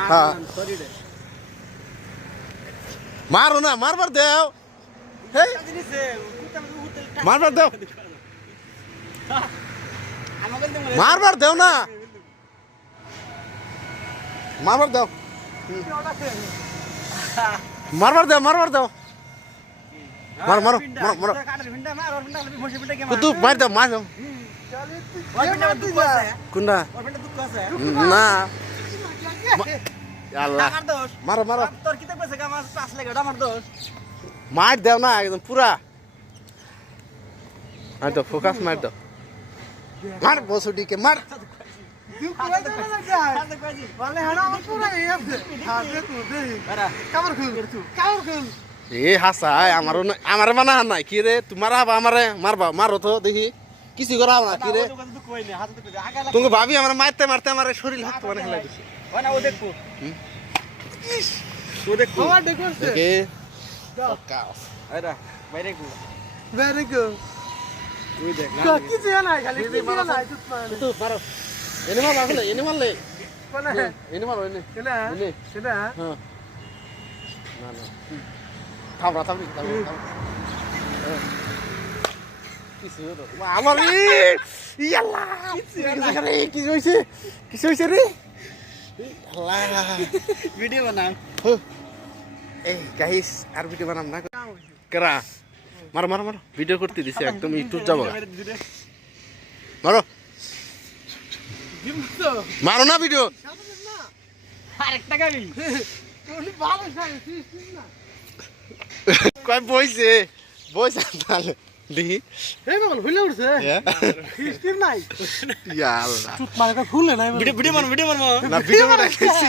হ্যাঁ মারো না মারবার দেও হেই মারবার দেও মারবার দেও না মারবার দেও মারবার দেও মারবার দেও মারো মারো মারো মারো তুই মার দাও মার দাও কোনটা না আল্লাহ মারো মারো মার দেও না একদম পুরা মার দাও ফোকাস মার দাও মার বসুটিকে মার এ হাসায় আমারও আমার মানা নাই কি রে তোমার হাবা আমারে মারবা মারো তো দেখি কিছু করা না কি রে তুমি ভাবি আমার মারতে মারতে আমার শরীর হাত মানে হেলাই দিছে ও দেখো ও দেখো দেখে কাস আরে বাইরে গো বাইরে গো ওই দেখ না কিছু না খালি কিছু না তো মারো এনে মার আসলে এনে মারলে কোন এনে মারো এনে কেনা এনে সেটা হ্যাঁ না না থামরা থামরি কিছু আমার ইয়াল্লা কি হইছে কি হইছে রে আল্লাহ ভিডিও বানাও এই গাইস আর ভিডিও বানাম না করা মারো মারো মারো ভিডিও করতে দিছি একদম ইউটিউব যাব মারো মারো না ভিডিও আরেকটা গাবি তুমি ভালো সাইছিস না কই বইছে বইছে তাহলে দেখি এই বাবা ভুলে উঠছে স্থির নাই ইয়া আল্লাহ চুপ মারা ফুলে নাই ভিডিও ভিডিও মার না ভিডিও মার না ভিডিও মারা গেছি